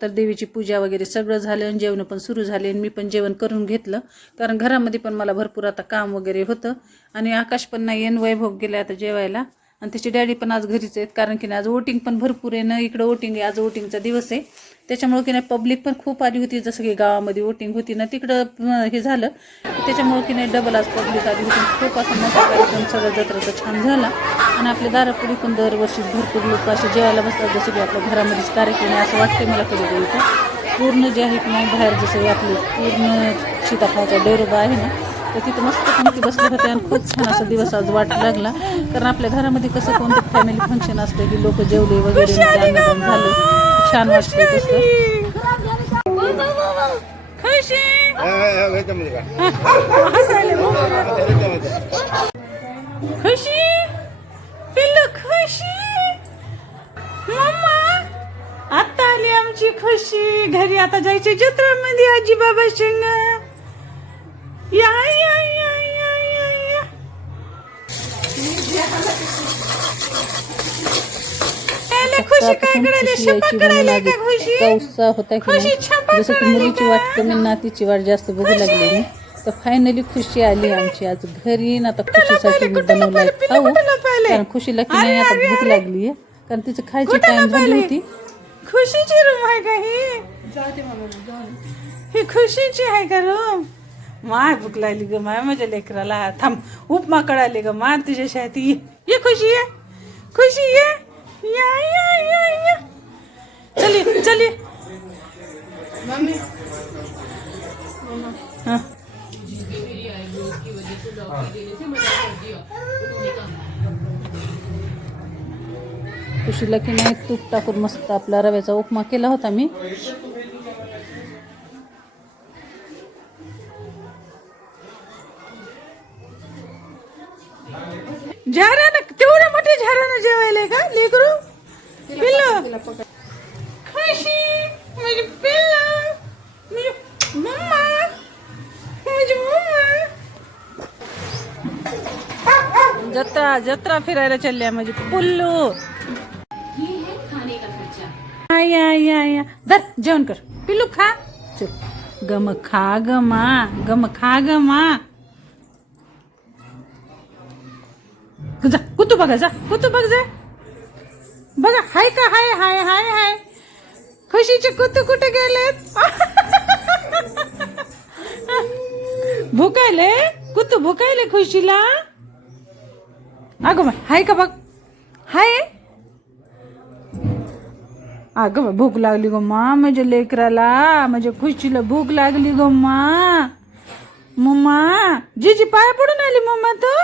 तर देवीची पूजा वगैरे सगळं झालं आणि जेवण पण सुरू झाले आणि मी पण जेवण करून घेतलं कारण घरामध्ये पण मला भरपूर आता काम वगैरे होतं आणि आकाश पण नाही आणि वैभव गेले आता जेवायला आणि त्याची डॅडी पण आज घरीच आहेत कारण की आज वोटिंग पण भरपूर आहे ना इकडं वोटिंग आहे आज वोटिंगचा दिवस आहे त्याच्यामुळे की नाही पब्लिक पण खूप आली होती जसं की गावामध्ये वोटिंग होती ना तिकडं हे झालं त्याच्यामुळे की नाही डबल आज पब्लिक आली होती खूप असा मोठा कार्यक्रम सगळं जत्राचा छान झाला आणि आपल्या दारापुढे पण दरवर्षी भरपूर लोक असे जेवायला बसतात जसं की आपल्या घरामध्येच कार्यक्रम आहे असं वाटते मला कधी इथं पूर्ण जे आहे की नाही बाहेर जसं आपलं पूर्ण सीताफळाचा डोरबा आहे ना तर तिथं मस्त बसले होते आणि खूप छान असा दिवस आज वाट लागला कारण आपल्या घरामध्ये कसं कोणतं फॅमिली फंक्शन असतं की लोक जेवले वगैरे झालं छान वाटतं खुशी पिल्लू खुशी मम्मा आता आली आमची खुशी घरी आता जायचे जत्रामध्ये आजी बाबा संग या या या या या या खुशी काय करायला शपथ करायला का खुशी का उत्साह होता की जसं की मुलीची वाट कमी नातीची वाट जास्त बघू लागली तर फायनली खुशी आली आमची आज घरी ना आता खुशीसाठी मी बनवलंय खाऊ कारण खुशीला की नाही आता भूक लागली आहे कारण तिचं खायची टाइम झाली होती खुशीची रूम आहे का ही खुशीची आहे का रूम माय भूक लागली ग माय माझ्या लेकराला थांब उपमा कळाली ग मा तुझ्या ती ये खुशी ये खुशी ये या या या या चलिए चलिए मम्मी हाँ खुशीला की नाही तूप टाकून मस्त आपला रव्याचा उपमा केला होता मी झारानं तेवढं मोठे झारानं जेवायला का लेकरू पिल्लू खुशी माझी पिल्लू माझी मम्मा माझी मम्मा जत्रा जत्रा फिरायला चालल्या माझी पुल्लू या या या धर जेवण कर पिल्लू खा चल गम खा गम खा गमा जा कुतू बघा जा कुतू बघ जा बघा हाय का हाय हाय हाय हाय खुशीचे कुतू कुठे गेलेत भुकायले कुतू भुकायले खुशीला अगं बाय हाय का बघ हाय अगं बाय भूक लागली ग मा माझ्या लेकराला माझ्या खुशीला भूक लागली ग मा मम्मा जीजी पाया पडून आली मम्मा तू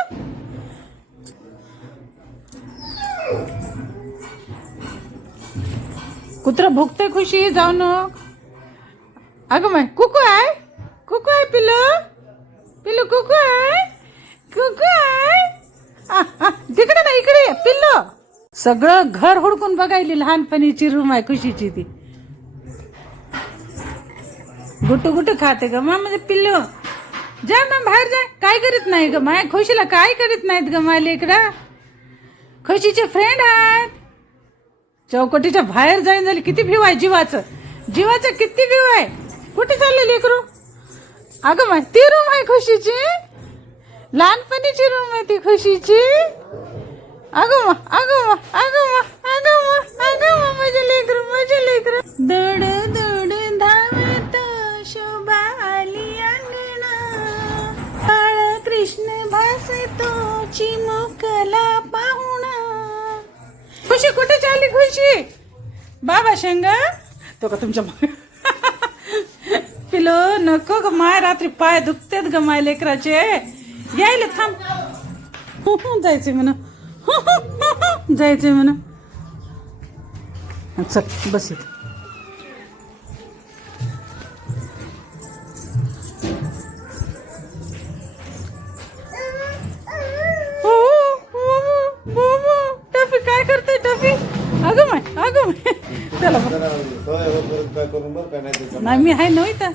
कुत्रा भुकते खुशी जाऊन अगं माय कुकू आहे पिल्लू पिल्लू कुकू आहे तिकडे ना इकडे पिल्लू सगळं घर हुडकून बघायली लहानपणीची रूम आहे खुशीची ती गुटू गुटू खाते ग मा म्हणजे पिल्लू जा ना बाहेर जा काय करीत नाही ग माय खुशीला काय करीत नाहीत ग माय लेकरा खुशीचे फ्रेंड आहेत चौकटीच्या बाहेर जाईन झाली किती भीव आहे जीवाचं किती भीव आहे कुठे चालले लेकरू अगं माय ती रूम आहे खुशीची लहानपणीची रूम आहे ती खुशीची अगं माझे लेकरू दड दड धावत शोभा आली अंगणा बाळ कृष्ण भासतो चिमुकला पाहुणा खुशी कुठे चालली खुशी बाबा शेंग तो का तुमच्या पिलो नको ग माय रात्री पाय दुखतेत ग माय लेकराचे यायला थांब जायचंय म्हणा जायचंय म्हणा. चल बस इथं. टफी काय करते टफी? अगं माय चला बघ. नाही मी आहे नव्हे तर.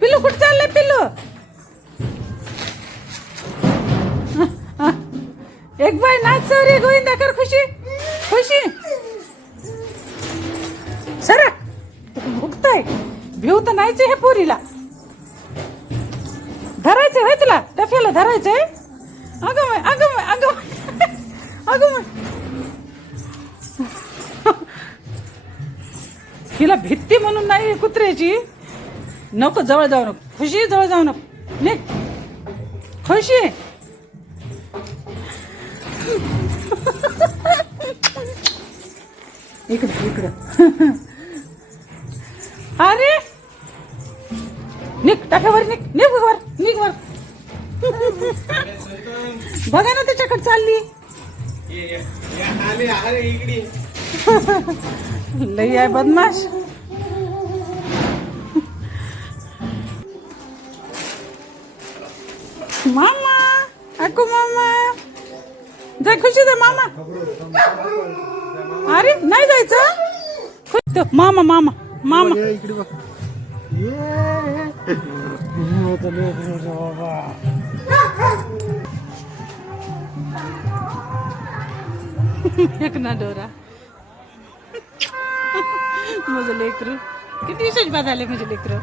पिल्लू कुठं चाललंय पिल्लू? एक बाय नाच सौरी गोविंदा कर खुशी खुशी सर भुकताय भिव तर नाहीच हे पोरीला धरायचंय होय तुला टफ्याला धरायचंय. अगं माय हिला भित्ती म्हणून नाही कुत्र्याची. नको जवळ जाऊ नको खुशी जवळ जाऊ नको निघ खुशी. इकडं अरे निघ टाकावर निघ वर बघा ना त्याच्याकडे चालली. लई आहे बदमाश. मामा अको मामा जा खुशी जा मामा. अरे नाही जायचं मामा मामा मामा. एक ना डोरा माझं लेकरू किती विशेष बाद आले माझे लेकरू.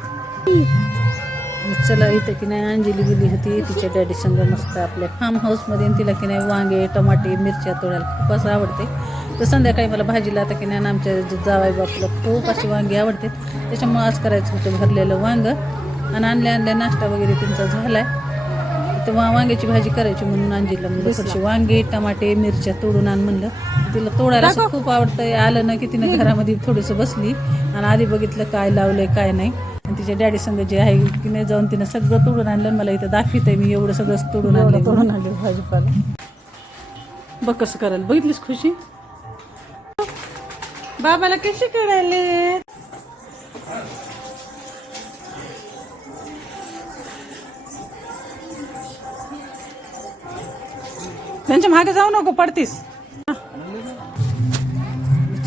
चला इथं की नाही अंजली गेली होती तिच्या डॅडी संग मस्त आपल्या फार्म हाऊसमध्ये. तिला की नाही वांगे टमाटे मिरच्या तोडायला खूप असं आवडते. तर संध्याकाळी मला भाजीला आता की नाही आमच्या जावाई बापूला खूप अशी वांगी आवडते. त्याच्यामुळं आज करायचं होतं भरलेलं वांग आणि आणल्या नाश्ता वगैरे त्यांचा झाला आहे. तर वांग्याची भाजी करायची म्हणून अंजीला म्हणलं थोडीशी वांगे टमाटे मिरच्या तोडून आण म्हणलं. तिला तोडायला असं खूप आवडतं. आलं ना की तिनं घरामध्ये थोडंसं बसली आणि आधी बघितलं काय लावलंय काय नाही. आणि तिच्या डॅडी संग जे आहे की नाही जाऊन तिनं सगळं तोडून आणलं. मला इथं दाखवतंय मी एवढं सगळं तोडून आणलं भाजीपाला. बघ कसं करायला बघितलीस खुशी. बाबाला कशी करायले. त्यांच्या मागे जाऊ नको पडतीस.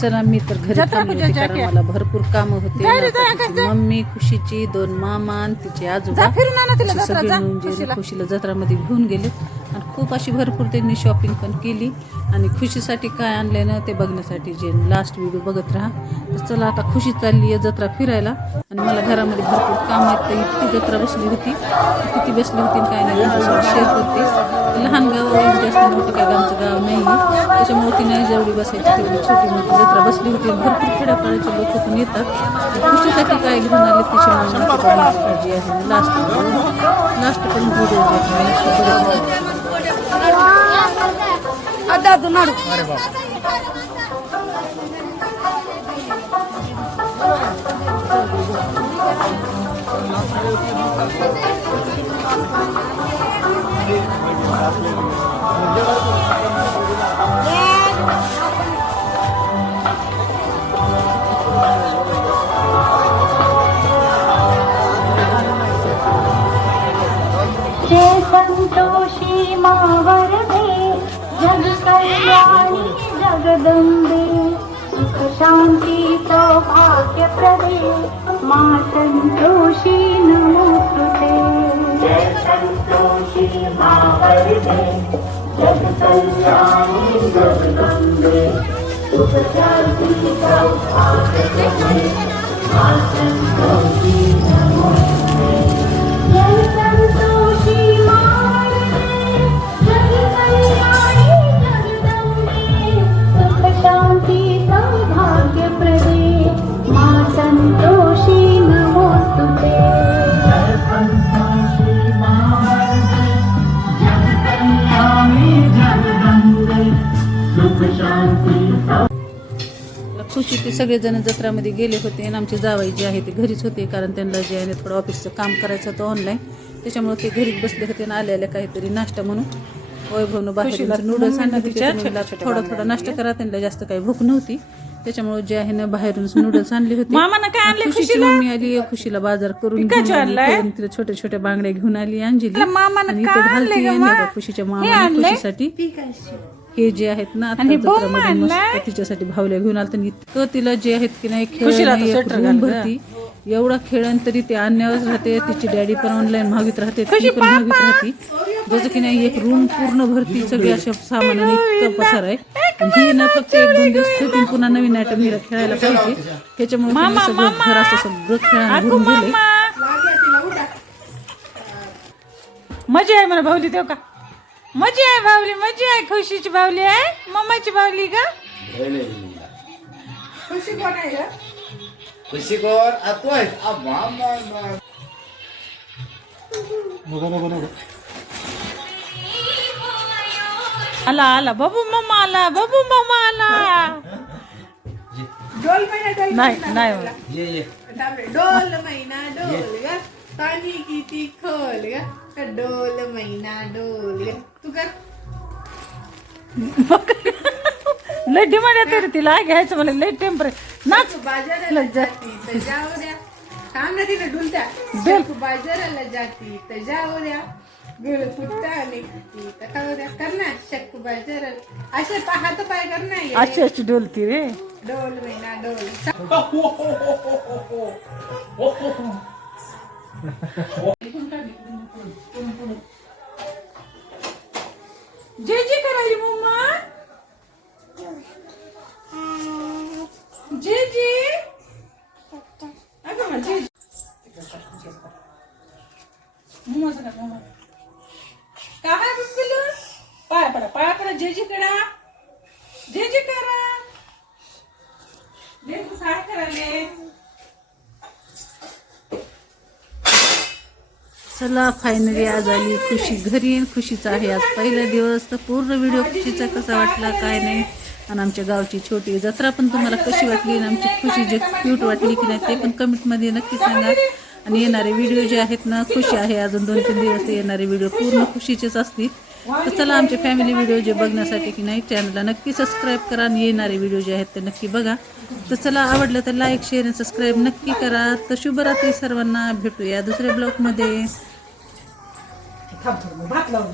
चला मी तर घरी थांबली होती कारण मला भरपूर कामं होते. मम्मी खुशीची 2 मामा आणि तिचे आजोबा सगळे मिळून खुशीला जत्रामध्ये घेऊन गेले आणि खूप अशी भरपूर त्यांनी शॉपिंग पण केली. आणि खुशीसाठी काय आणलंय ना ते बघण्यासाठी जे लास्ट व्हिडिओ बघत राहा. तर चला आता खुशी चालली आहे जत्रा फिरायला आणि मला घरामध्ये भरपूर काम आहेत. तर इतकी जत्रा बसली होती किती बसली होती काय नाही तुमच्यासोबत शेअर करते. लहान गाव जास्त मोठं काय आमचं गाव नाही आहे त्याच्यामुळे ती नाही जेवढी बसायची तेवढी छोटी मोठी जत्रा बसली होती. भरपूर खेड्यापाड्याचे लोक पण येतात. खुशीसाठी काय घेऊन आले तिची भाजी आहे लास्ट पण व्हिडिओ जय संतोषी मावर दे जग कल्याणी जगदंबे सुख शांती सौभाग्य प्रदे मा संतोषी नमोस्तुते. जय संतोषी मावर दे जग कल्याणी जगदंबे सुख शांती सौभाग्य प्रदे मा संतोषी नमोस्तुते. जय संतोषी मावर दे जग कल्याणी जगदंबे सुख शांती सौभाग्य प्रदे मा संतोषी नमोस्तुते. जय संतोषी मावर दे जग कल्याणी जगदंबे सुख शांती. खुशी ते सगळेजण जत्रामध्ये गेले होते आणि आमचे जावई जे आहे ते घरीच होते कारण त्यांना जे आहे थोडं ऑफिसचं काम करायचं होतं ऑनलाईन त्याच्यामुळे ते घरीच बसले होते आणि आले काहीतरी नाश्ता म्हणून वैभवनं बाहेर नूडल्स आणले होते. थोडा थोडा नाश्ता करा, त्यांना जास्त काही भूक नव्हती, त्याच्यामुळे जे आहे ना बाहेरून नूडल्स आणले होते. खुशीची मम्मी आली, खुशीला बाजार करून घेऊन आली, तिला छोट्या छोट्या बांगड्या घेऊन आली अंजली, आणि इथे घालती आणि खुशीच्या मामाने खुशीसाठी हे जे आहेत ना आता जत्रामध्ये मस्त तिच्यासाठी भावल्या घेऊन आलं. इतकं तिला जे आहेत की नाही खेळ भरती एवढा खेळण तरी ते आणण्यावरच राहते. तिची डॅडी पण ऑनलाईन मागित राहते, ती पण मागित राहते. जसं की नाही एक रूम पूर्ण भरती सगळी अशा सामानाने इतकं पसार आहे. ही ना फक्त 1-2 दिवस खेळतील, पुन्हा नवीन आयटम हिला खेळायला पाहिजे. त्याच्यामुळे सगळं घर असं सगळं खेळायला भरून गेले. मजा आहे मला भावली तेव्हा का मजा आहे भावली, मजा आहे. खुशीची भावली आहे, मम्माची भावली का? खुशी कोण आहे का? खुशी कोण तू आहेस? आला आला बाबू मामा आला, बाबू मामा आला. डोल महिना डोल नाही नाही ये डोल महिना डोल ग पाणी किती खोल ग डोल महिना डोल ग तू कर लय डिमांड येते रे तिला घ्यायचं मला लय टेम्परेचर नाच बाजाराला जाती तर जाऊ द्या. थांब ना तिने डुलत्या बाजाराला जाती तर जाऊ द्या. गुळ पुट्टा निघती तर खाऊ द्या. कर ना शक्कू बाजाराला असे हात पाय कर ना. अशी अशी डोलती रे. डोल महिना डोल जे जे करायची मम्मा जे जे अगं मग जे मम्मा सगळं मम्मा काय बिलकुल पाया पडा जे जे करा जे जे करा जे तू काय करायले. चला फायनली आज आली खुशी घरी. खुशीचा आहे आज पहिला दिवस. तर पूर्ण व्हिडिओ खुशीचा कसा वाटला काय नाही, आणि आमच्या गावची छोटी जत्रा पण तुम्हाला कशी वाटली आणि आमची खुशी जे क्यूट वाटली की नाही ते पण कमेंटमध्ये नक्की सांगा. आणि येणारे व्हिडिओ जे आहेत ना, खुशी आहे अजून 2-3 दिवस येणारे व्हिडिओ पूर्ण खुशीचेच असतील. तर चला आमचे फॅमिली व्हिडिओ जे बघण्यासाठी की नाही चॅनलला नक्की सबस्क्राईब करा, आणि येणारे व्हिडिओ जे आहेत ते नक्की बघा. तर चला आवडलं तर लाईक शेअर आणि सबस्क्राईब नक्की करा. तर शुभरात्री सर्वांना, भेटूया दुसऱ्या ब्लॉगमध्ये. भात लावून